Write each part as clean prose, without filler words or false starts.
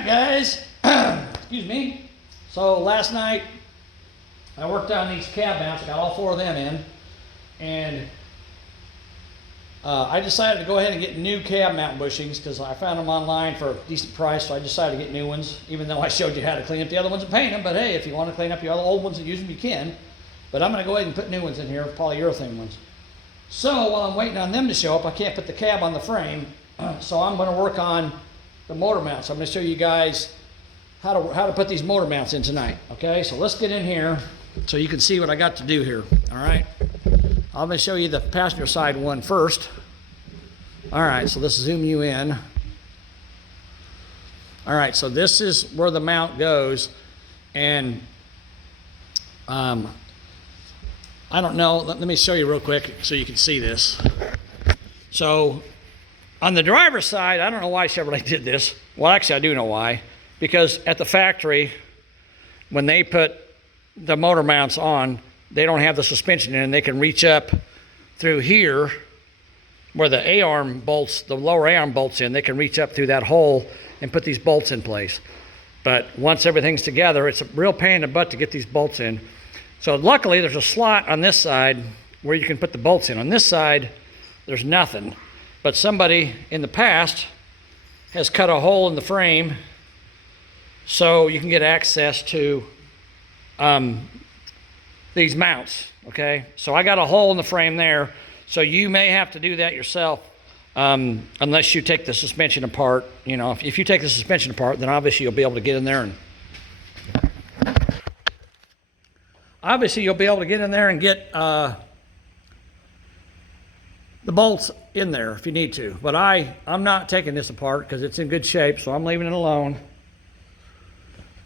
Alright guys, excuse me. So last night I worked on these cab mounts. I got all 4 of them in, and I decided to go ahead and get new cab mount bushings because I found them online for a decent price, so I decided to get new ones, even though I showed you how to clean up the other ones and paint them. But hey, if you want to clean up your other old ones and use them, you can. But I'm going to go ahead and put new ones in here, polyurethane ones. So while I'm waiting on them to show up, I can't put the cab on the frame, so I'm going to work on the motor mounts. I'm going to show you guys how to put these motor mounts in tonight. Okay, so let's get in here so you can see what I got to do here. All right, I'm going to show you the passenger side one first. All right, so let's zoom you in. All right, so this is where the mount goes, and I don't know, let me show you real quick so you can see this. So on the driver's side, I don't know why Chevrolet did this. Well, actually, I do know why. Because at the factory, when they put the motor mounts on, they don't have the suspension in, and they can reach up through here where the A-arm bolts, the lower A-arm bolts in, they can reach up through that hole and put these bolts in place. But once everything's together, it's a real pain in the butt to get these bolts in. So luckily, there's a slot on this side where you can put the bolts in. On this side, there's nothing. But somebody in the past has cut a hole in the frame so you can get access to these mounts, okay? So I got a hole in the frame there, so you may have to do that yourself unless you take the suspension apart. You know, if you take the suspension apart, then obviously you'll be able to get in there and get the bolts in there if you need to. But I'm not taking this apart because it's in good shape, so I'm leaving it alone.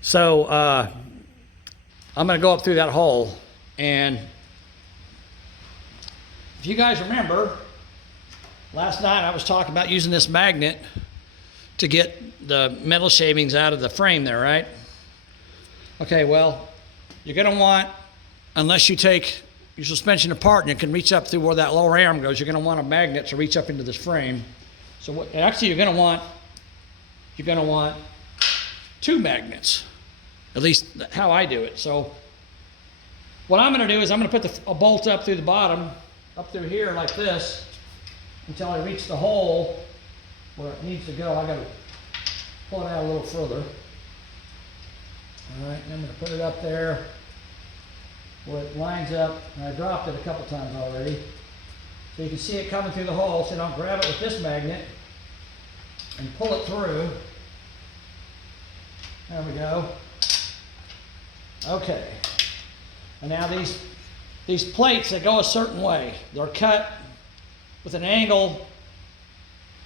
So I'm going to go up through that hole, and if you guys remember, last night I was talking about using this magnet to get the metal shavings out of the frame there, right? Okay, well, you're going to want, unless you take your suspension apart and you can reach up through where that lower arm goes, you're going to want a magnet to reach up into this frame. So actually you're going to want 2 magnets, at least how I do it. So what I'm going to do is I'm going to put a bolt up through the bottom, up through here like this, until I reach the hole where it needs to go. I got to pull it out a little further. All right, and I'm going to put it up there where it lines up, and I dropped it a couple times already. So you can see it coming through the hole, so I'll grab it with this magnet and pull it through. There we go. Okay. And now these plates, they go a certain way. They're cut with an angle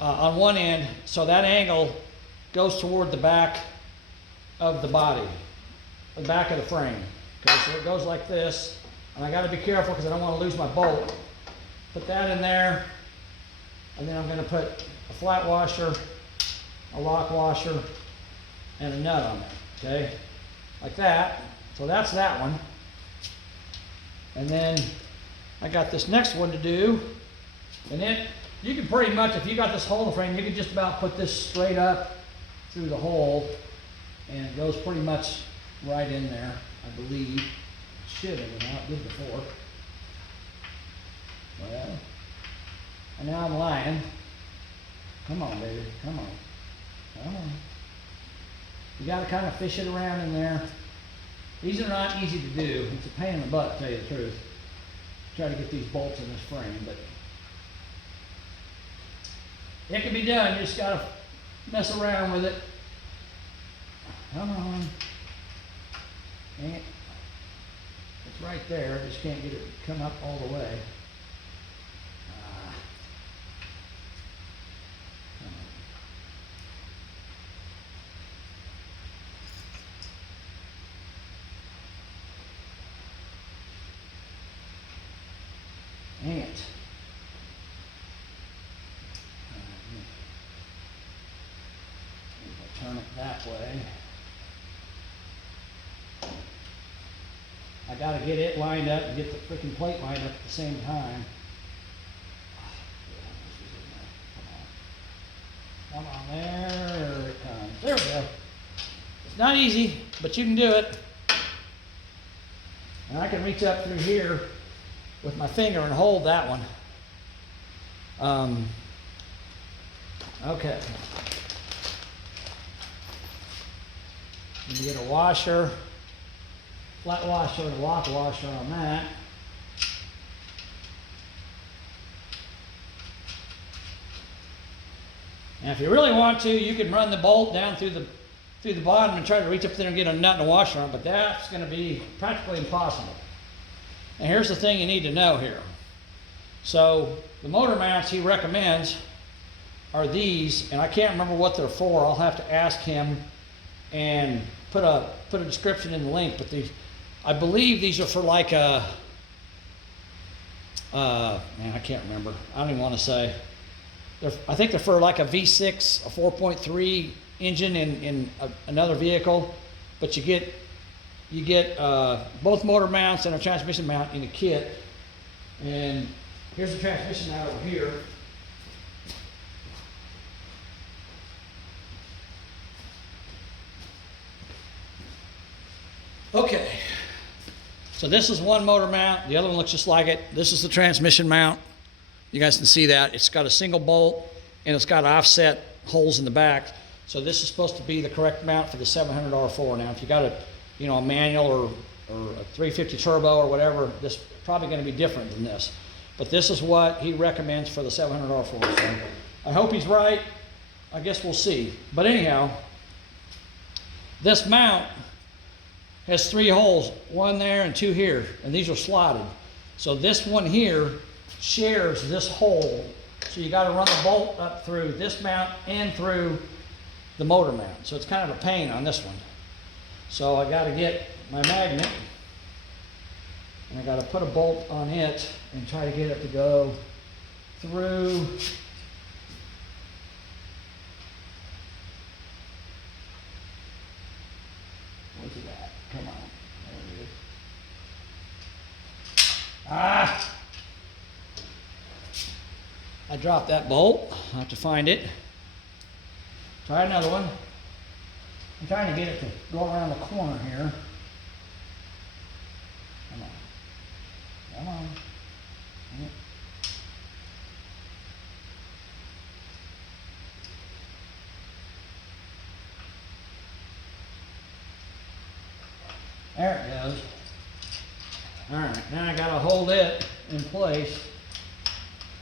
on one end, so that angle goes toward the back of the body, the back of the frame. Okay, so it goes like this, and I got to be careful because I don't want to lose my bolt. Put that in there, and then I'm going to put a flat washer, a lock washer, and a nut on it. Okay, like that. So that's that one. And then I got this next one to do, and then you can pretty much, if you got this hole in the frame, you can just about put this straight up through the hole, and it goes pretty much right in there. I believe it should have been out, did before. Well, and now I'm lying. Come on, baby, come on, come on. You got to kind of fish it around in there. These are not easy to do. It's a pain in the butt, to tell you the truth. Try to get these bolts in this frame, but it can be done. You just got to mess around with it. Come on. Dang it. It's right there. I just can't get it to come up all the way. Dang it. Turn it that way. I got to get it lined up and get the freaking plate lined up at the same time. Come on, there it comes. There we go. not easy, but you can do it. And I can reach up through here with my finger and hold that one. Okay. You get a washer, flat washer and a lock washer on that. And if you really want to, you can run the bolt down through the bottom and try to reach up there and get a nut and a washer on it, but that's going to be practically impossible. And here's the thing you need to know here. So the motor mounts he recommends are these, and I can't remember what they're for. I'll have to ask him and put a description in the link, but these, I believe these are for like a, man, I can't remember. I don't even want to say. I think they're for like a V6, a 4.3 engine in another vehicle, but you get both motor mounts and a transmission mount in a kit. And here's the transmission mount over here. Okay, so this is one motor mount. The other one looks just like it. This is the transmission mount. You guys can see that. It's got a single bolt and it's got offset holes in the back. So this is supposed to be the correct mount for the 700 R4. Now, if you got a manual or a 350 turbo or whatever, this is probably going to be different than this. But this is what he recommends for the 700 R4. So I hope he's right. I guess we'll see. But anyhow, this mount has 3 holes, 1 there and 2 here, and these are slotted. So this one here shares this hole. So you got to run the bolt up through this mount and through the motor mount. So it's kind of a pain on this one. So I got to get my magnet and I got to put a bolt on it and try to get it to go through. Where's it at? Come on. There it is. Ah! I dropped that bolt. I'll have to find it. Try another one. I'm trying to get it to go around the corner here. Come on. Come on. There it goes. All right, now I gotta hold it in place.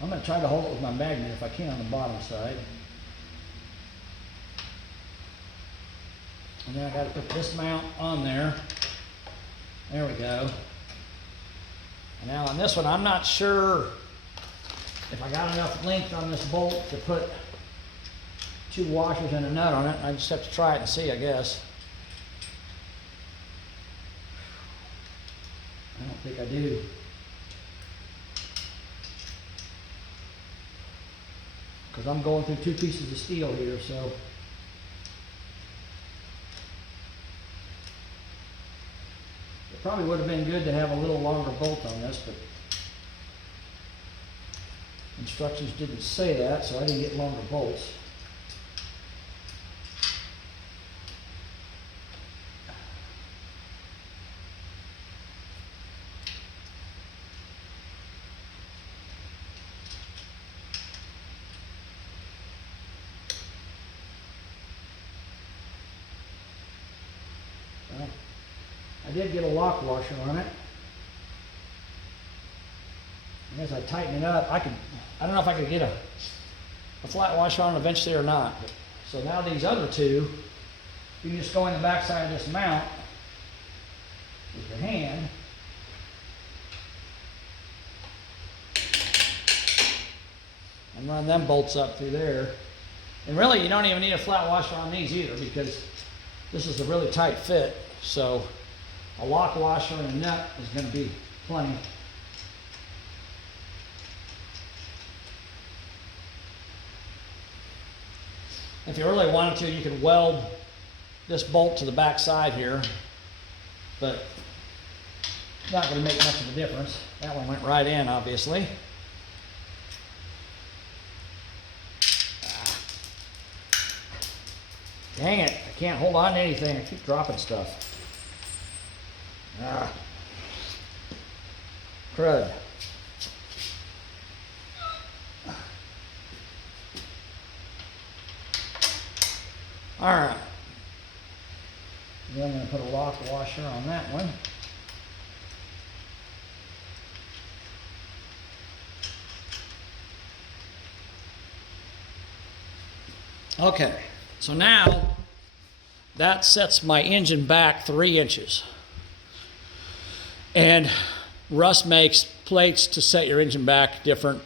I'm gonna try to hold it with my magnet if I can on the bottom side. And then I gotta put this mount on there. There we go. And now on this one, I'm not sure if I got enough length on this bolt to put 2 washers and a nut on it. I just have to try it and see, I guess. I don't think I do. Because I'm going through 2 pieces of steel here, so. It probably would have been good to have a little longer bolt on this, but instructions didn't say that, so I didn't get longer bolts. Well, I did get a lock washer on it. And as I tighten it up, I don't know if I could get a flat washer on it eventually or not. But, so now these other 2, you can just go in the back side of this mount with your hand. And run them bolts up through there. And really, you don't even need a flat washer on these either, because this is a really tight fit. So a lock washer and a nut is going to be plenty. If you really wanted to, you could weld this bolt to the back side here, but it's not going to make much of a difference. That one went right in, obviously. Dang it, I can't hold on to anything. I keep dropping stuff. Ah. Crud. All right. Then I'm going to put a lock washer on that one. Okay, so now that sets my engine back 3 inches. And Russ makes plates to set your engine back different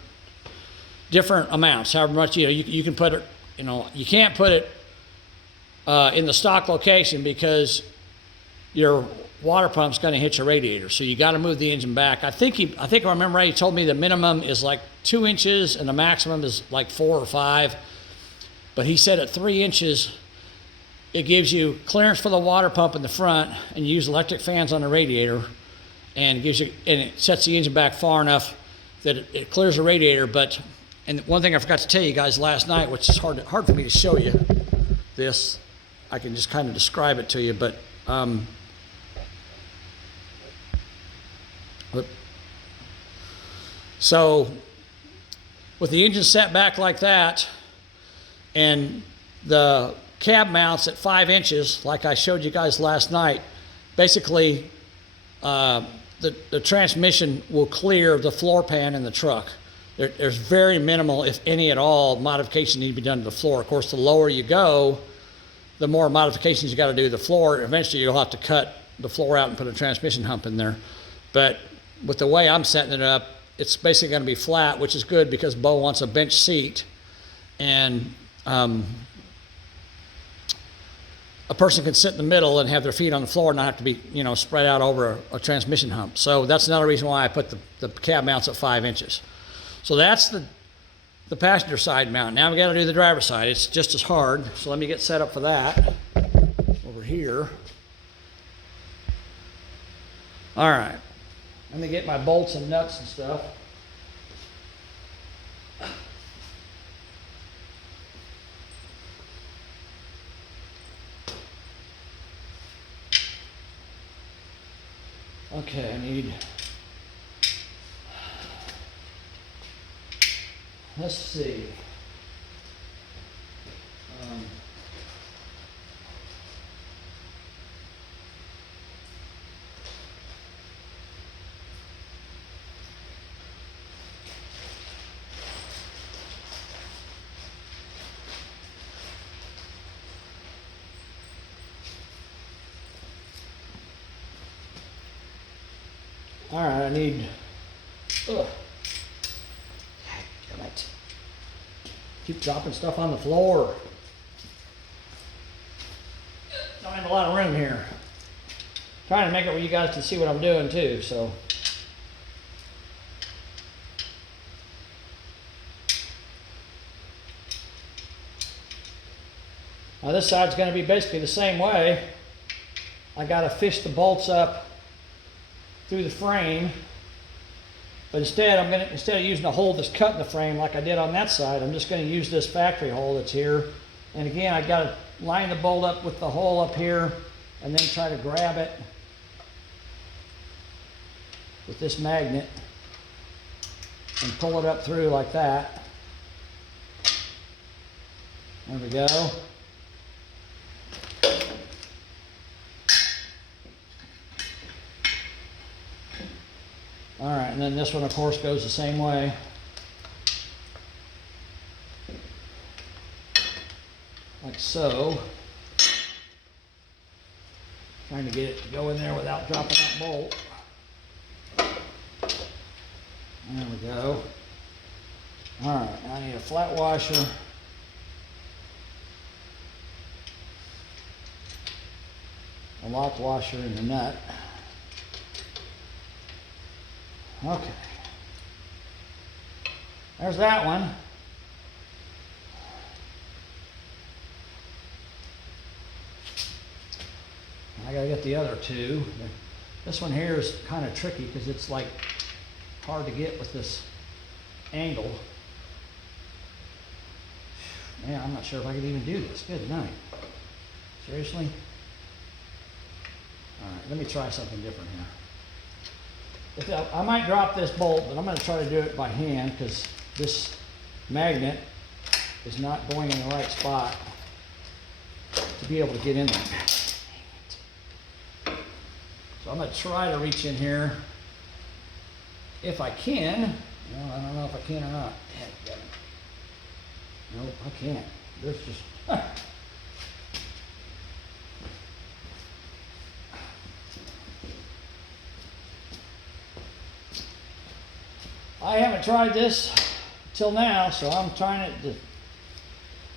amounts, however much, you can put it, you can't put it in the stock location because your water pump's going to hit your radiator. So you got to move the engine back. I think I remember right, he told me the minimum is like 2 inches and the maximum is like 4 or 5. But he said at 3 inches, it gives you clearance for the water pump in the front, and you use electric fans on the radiator, and it sets the engine back far enough that it clears the radiator. And one thing I forgot to tell you guys last night, which is hard for me to show you this, I can just kind of describe it to you, but so with the engine set back like that, and the cab mounts at 5 inches, like I showed you guys last night, basically the transmission will clear the floor pan in the truck. There's very minimal, if any at all, modification need to be done to the floor. Of course, the lower you go, the more modifications you got to do to the floor. Eventually, you'll have to cut the floor out and put a transmission hump in there. But with the way I'm setting it up, it's basically going to be flat, which is good because Bo wants a bench seat. And a person can sit in the middle and have their feet on the floor and not have to be, spread out over a transmission hump. So that's another reason why I put the cab mounts at 5 inches. So that's the passenger side mount. Now we got to do the driver's side. It's just as hard. So let me get set up for that over here. All right. Let me get my bolts and nuts and stuff. Okay, I need, let's see. All right, I need, damn it. Keep dropping stuff on the floor. Don't have a lot of room here. Trying to make it where you guys can see what I'm doing too, so. Now this side's going to be basically the same way. I got to fish the bolts up through the frame, but instead of using a hole that's cut in the frame like I did on that side, I'm just going to use this factory hole that's here. And again, I got to line the bolt up with the hole up here and then try to grab it with this magnet and pull it up through like that. There we go. All right, and then this one, of course, goes the same way. Like so. Trying to get it to go in there without dropping that bolt. There we go. All right, now I need a flat washer. A lock washer and a nut. Okay. There's that one. I gotta get the other two. This one here is kind of tricky because it's like hard to get with this angle. Man, I'm not sure if I can even do this. Good night. Seriously? All right, let me try something different here. I might drop this bolt, but I'm going to try to do it by hand because this magnet is not going in the right spot to be able to get in there. So I'm going to try to reach in here if I can. Well, I don't know if I can or not. Nope, I can't. There's just... I haven't tried this till now, so I'm trying it.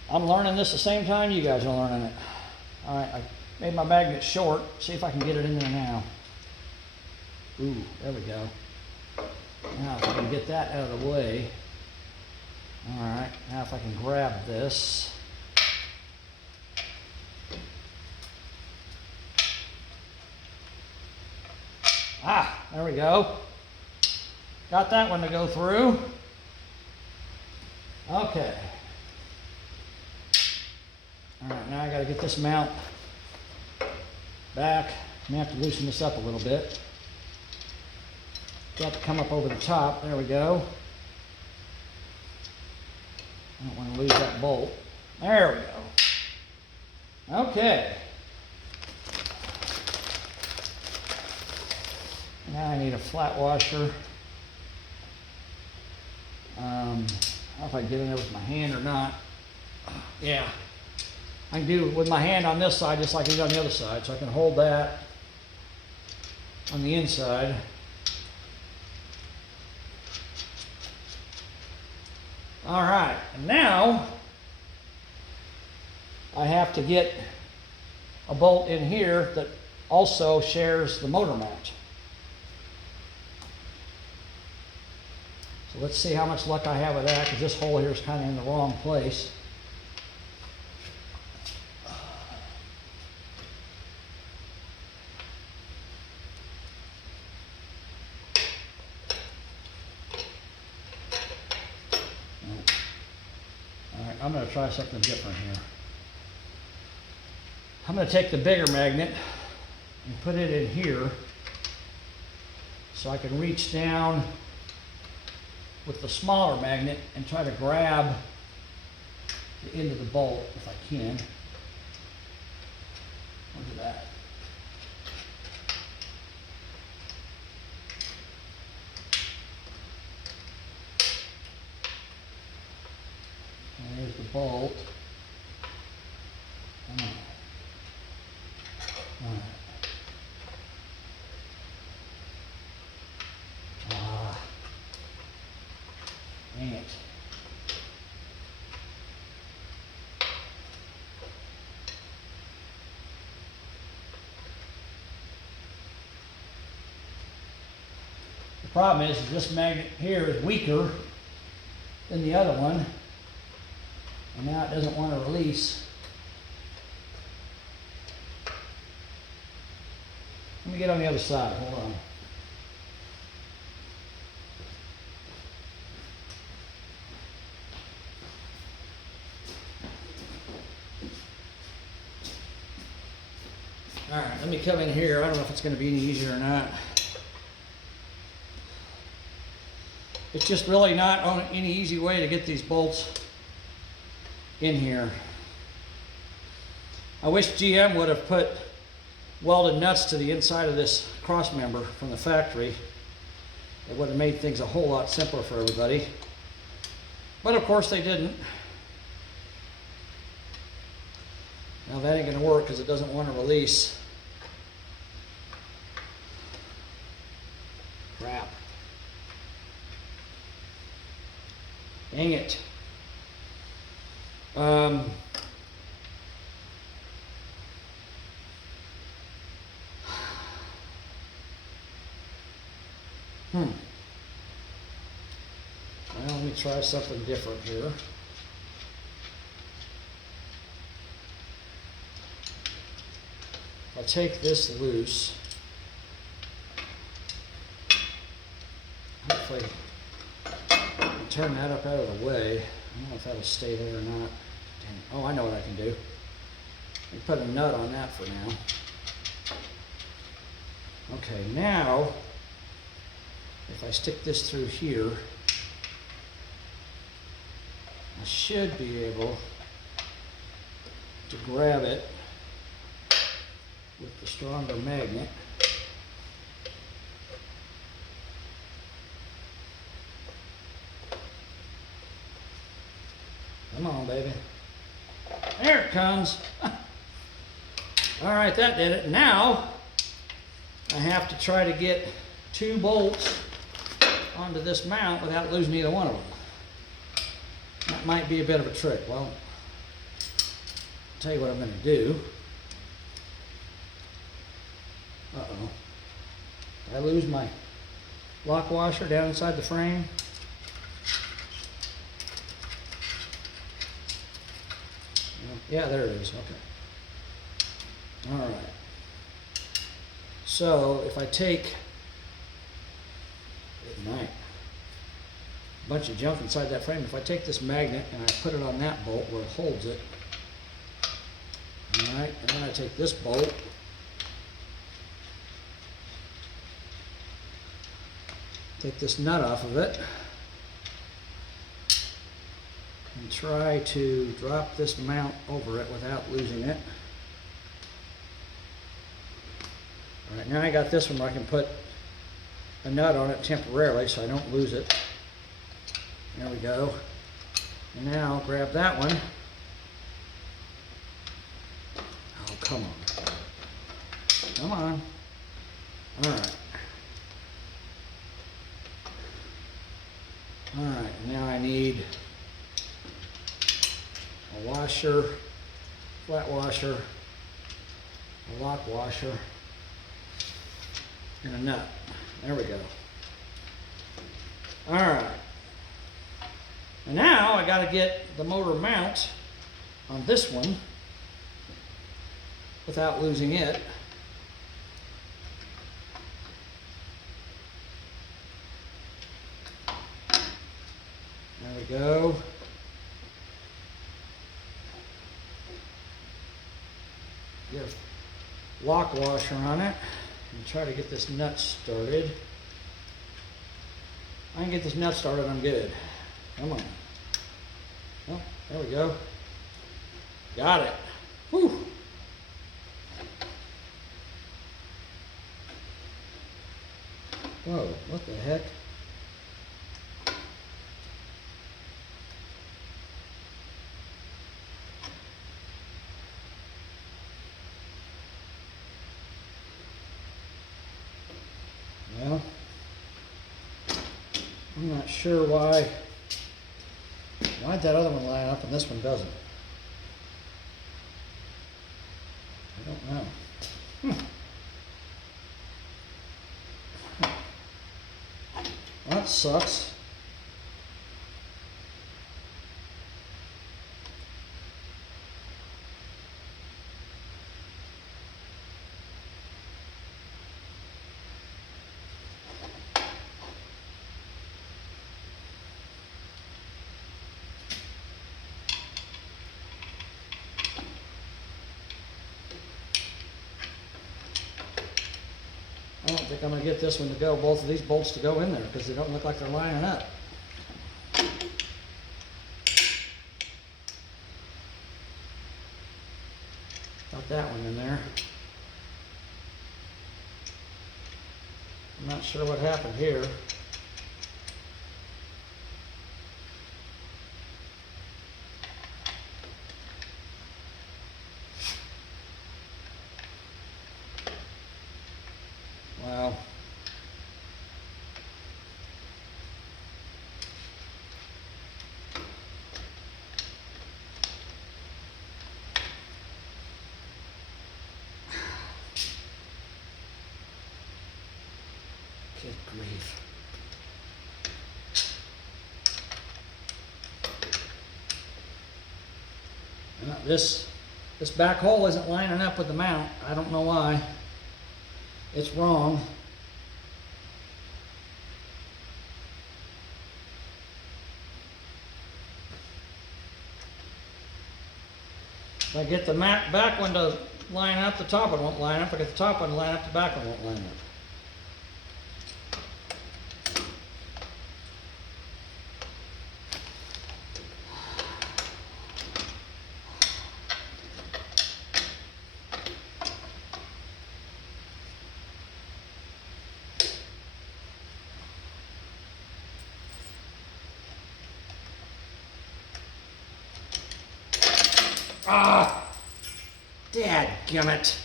I'm learning this the same time you guys are learning it. All right, I made my magnet short. See if I can get it in there now. Ooh, there we go. Now if I can get that out of the way. All right, now if I can grab this. Ah, there we go. Got that one to go through. Okay. All right, now I got to get this mount back. I'm going to have to loosen this up a little bit. Got to come up over the top. There we go. I don't want to lose that bolt. There we go. Okay. Now I need a flat washer. I don't know if I can get in there with my hand or not. Yeah, I can do it with my hand on this side just like I did on the other side. So I can hold that on the inside. All right, and now I have to get a bolt in here that also shares the motor mount. So let's see how much luck I have with that, because this hole here is kind of in the wrong place. All right, I'm going to try something different here. I'm going to take the bigger magnet and put it in here so I can reach down with the smaller magnet and try to grab the end of the bolt if I can. Look at that. And there's the bolt. All right. Dang it. The problem is this magnet here is weaker than the other one, and now it doesn't want to release. Let me get on the other side. Hold on. All right, let me come in here. I don't know if it's going to be any easier or not. It's just really not on any easy way to get these bolts in here. I wish GM would have put welded nuts to the inside of this cross member from the factory. It would have made things a whole lot simpler for everybody. But of course they didn't. Now that ain't going to work because it doesn't want to release. Crap. Dang it. Well, let me try something different here. I'll take this loose. Hopefully, turn that up out of the way. I don't know if that'll stay there or not. Dang. Oh, I know what I can do. We put a nut on that for now. Okay, now, if I stick this through here, I should be able to grab it with the stronger magnet. Come on, baby. There it comes. All right, that did it. Now, I have to try to get 2 bolts onto this mount without losing either one of them. That might be a bit of a trick. Well, I'll tell you what I'm going to do. Uh-oh. Did I lose my lock washer down inside the frame? Yeah, there it is. Okay. All right. So if I take a bunch of junk inside that frame, if I take this magnet and I put it on that bolt where it holds it, all right, and then I take this bolt, take this nut off of it, and try to drop this mount over it without losing it. All right, now I got this one where I can put a nut on it temporarily so I don't lose it. There we go. And now grab that one. Oh, come on. Come on. All right. All right, now I need a washer, flat washer, a lock washer, and a nut. There we go. All right. And now I got to get the motor mount on this one without losing it. There we go. Get a lock washer on it and try to get this nut started. If I can get this nut started, I'm good. Come on. Oh, there we go. Got it. Whew. Whoa, what the heck? Well, I'm not sure why'd that other one line up and this one doesn't. I don't know. That sucks. I don't think I'm going to get this one to go, both of these bolts to go in there because they don't look like they're lining up. Got that one in there. I'm not sure what happened here. Wow. Good grief. This back hole isn't lining up with the mount. I don't know why. It's wrong. If I get the back one to line up, the top one won't line up. If I get the top one to line up, the back one won't line up. Ah! Dadgummit.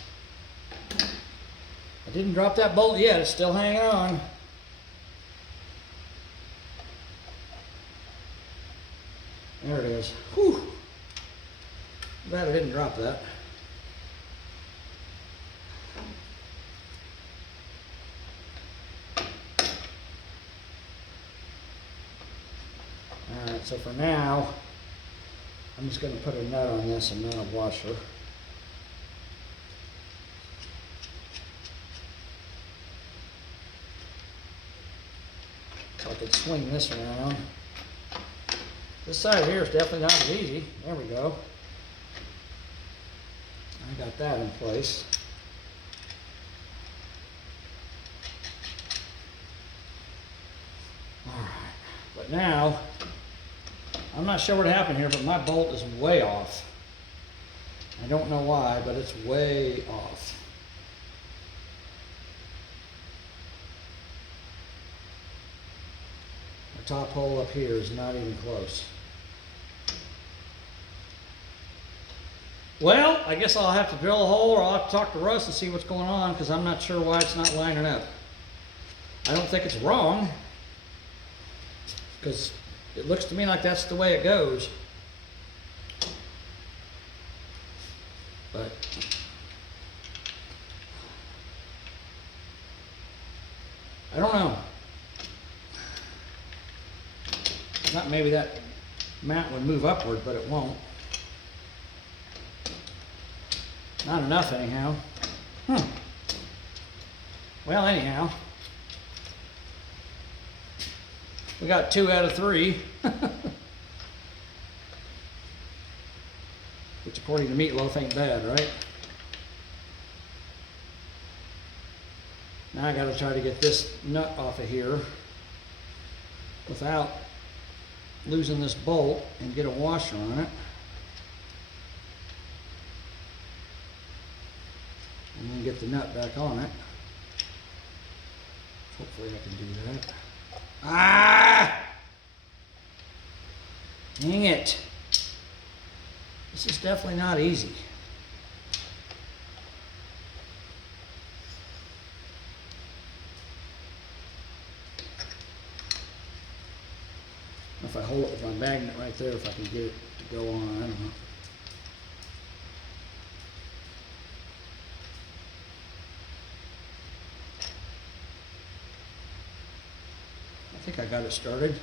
I didn't drop that bolt yet, it's still hanging on. There it is. Whew. Glad I didn't drop that. Alright, so for now, I'm just going to put a nut on this and not a washer. So I could swing this around. This side here is definitely not as easy. There we go. I got that in place. Alright, but now, I'm not sure what happened here, but my bolt is way off. I don't know why, but it's way off. The top hole up here is not even close. Well, I guess I'll have to drill a hole, or I'll have to talk to Russ and see what's going on, because I'm not sure why it's not lining up. I don't think it's wrong, because it looks to me like that's the way it goes. But I don't know. I thought maybe that mount would move upward, but it won't. Not enough anyhow. Well, anyhow. We got 2 out of 3. Which according to Meatloaf ain't bad, right? Now I gotta try to get this nut off of here without losing this bolt and get a washer on it. And then get the nut back on it. Hopefully I can do that. Ah! Dang it. This is definitely not easy. If I hold it with my magnet right there, if I can get it to go on, I don't know. I think I got it started.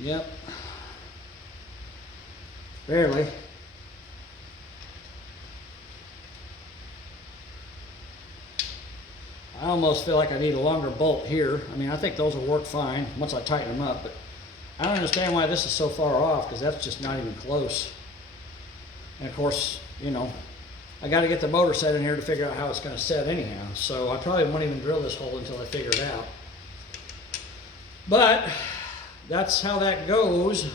Yep. Barely. I almost feel like I need a longer bolt here. I mean, I think those will work fine once I tighten them up, but I don't understand why this is so far off, because that's just not even close. And of course, you know, I got to get the motor set in here to figure out how it's going to set anyhow. So I probably won't even drill this hole until I figure it out. But that's how that goes.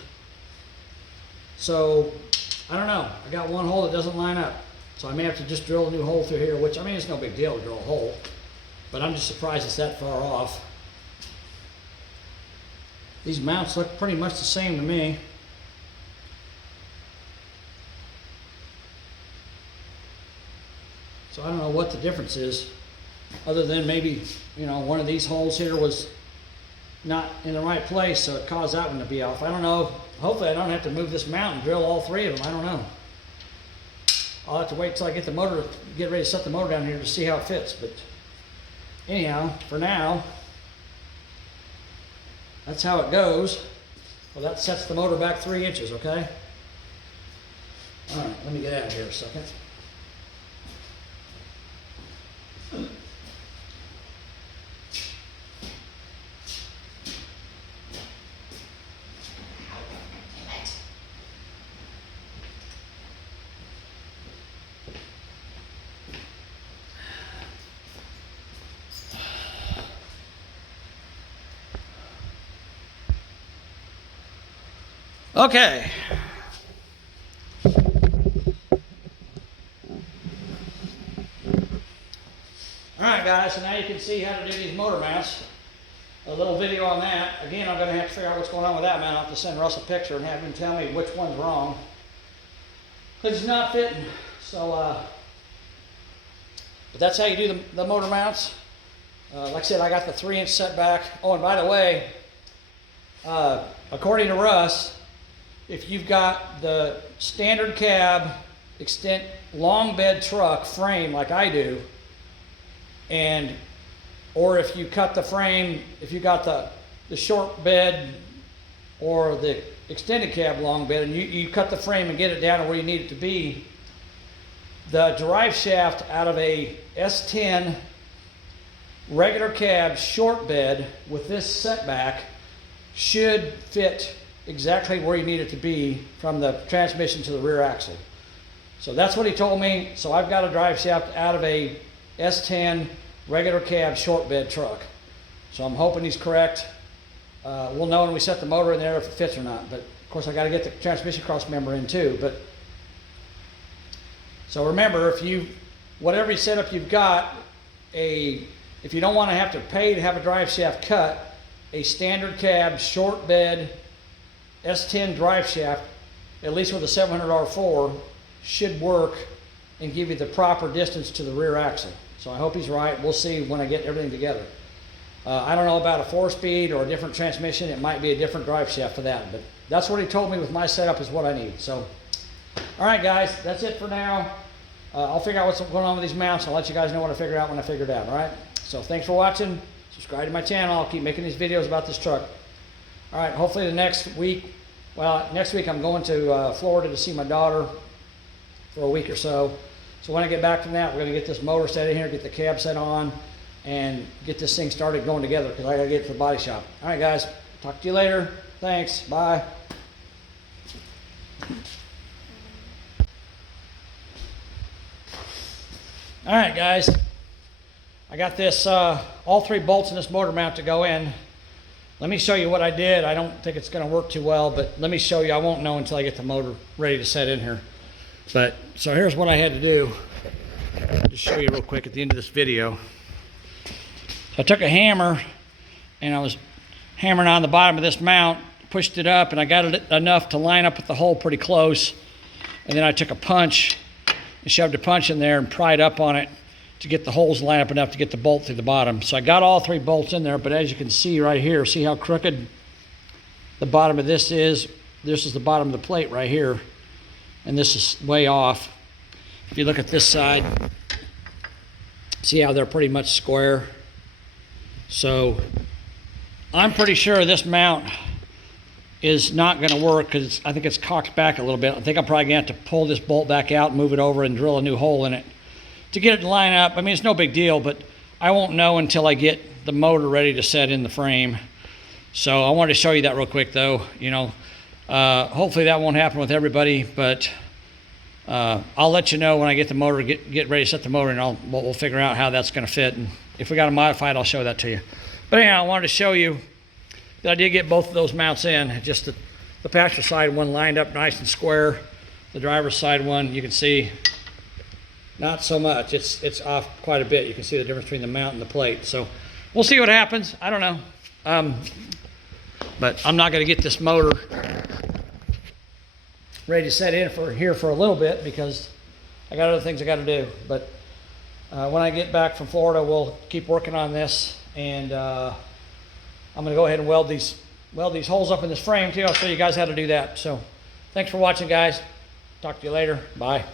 So I don't know. I got one hole that doesn't line up. So I may have to just drill a new hole through here, which, I mean, it's no big deal to drill a hole. But I'm just surprised it's that far off. These mounts look pretty much the same to me. So I don't know what the difference is, other than maybe, you know, one of these holes here was not in the right place, so it caused that one to be off. I don't know. Hopefully I don't have to move this mount and drill all 3 of them. I don't know. I'll have to wait till I get the motor, get ready to set the motor down here to see how it fits. But anyhow, for now, that's how it goes. Well, that sets the motor back 3 inches, okay? All right, let me get out of here a second. Okay. Alright guys, so now you can see how to do these motor mounts. A little video on that. Again, I'm going to have to figure out what's going on with that mount. I'll have to send Russ a picture and have him tell me which one's wrong. Because it's not fitting. So, but that's how you do the motor mounts. Like I said, I got the 3-inch setback. Oh, and by the way, according to Russ, if you've got the standard cab extent long bed truck frame like I do, or if you cut the frame, if you got the short bed or the extended cab long bed, and you cut the frame and get it down to where you need it to be, the drive shaft out of a S10 regular cab short bed with this setback should fit exactly where you need it to be from the transmission to the rear axle. So that's what he told me. So I've got a drive shaft out of a S10 regular cab short bed truck. So I'm hoping he's correct. We'll know when we set the motor in there if it fits or not. But of course I got to get the transmission cross member in too. But so remember, whatever setup you've got, if you don't want to have to pay to have a drive shaft cut, a standard cab short bed S10 drive shaft, at least with a 700 R4, should work and give you the proper distance to the rear axle. So I hope he's right. We'll see when I get everything together. I don't know about a 4-speed or a different transmission. It might be a different drive shaft for that, but that's what he told me with my setup is what I need. So, all right, guys, that's it for now. I'll figure out what's going on with these mounts. I'll let you guys know what I figure out when I figure it out, all right? So thanks for watching. Subscribe to my channel. I'll keep making these videos about this truck. All right, hopefully next week I'm going to Florida to see my daughter for a week or so. So when I get back from that, we're going to get this motor set in here, get the cab set on, and get this thing started going together because I got to get it to the body shop. All right, guys. Talk to you later. Thanks. Bye. All right, guys. I got this, all 3 bolts in this motor mount to go in. Let me show you what I did. I don't think it's going to work too well, but let me show you. I won't know until I get the motor ready to set in here. But so here's what I had to do. I'll just show you real quick at the end of this video. So I took a hammer and I was hammering on the bottom of this mount, pushed it up, and I got it enough to line up with the hole pretty close. And then I took a punch and shoved a punch in there and pried up on it to get the holes lined up enough to get the bolt through the bottom. So I got all 3 bolts in there, but as you can see right here, see how crooked the bottom of this is? This is the bottom of the plate right here. And this is way off. If you look at this side, see how they're pretty much square. So I'm pretty sure this mount is not going to work because I think it's cocked back a little bit. I think I'm probably going to have to pull this bolt back out, move it over, and drill a new hole in it to get it to line up. I mean, it's no big deal, but I won't know until I get the motor ready to set in the frame. So I wanted to show you that real quick, though. You know, hopefully that won't happen with everybody, but I'll let you know when I get the motor, get ready to set the motor, and we'll figure out how that's going to fit. And if we got to modify it, I'll show that to you. But anyhow, I wanted to show you that I did get both of those mounts in. Just the passenger side one lined up nice and square. The driver's side one, you can see, not so much. It's off quite a bit. You can see the difference between the mount and the plate. So we'll see what happens. I don't know. But I'm not going to get this motor ready to set in here for a little bit because I got other things I got to do. But when I get back from Florida, we'll keep working on this, and I'm going to go ahead and weld these holes up in this frame too. I'll show you guys how to do that. So thanks for watching, guys. Talk to you later. Bye.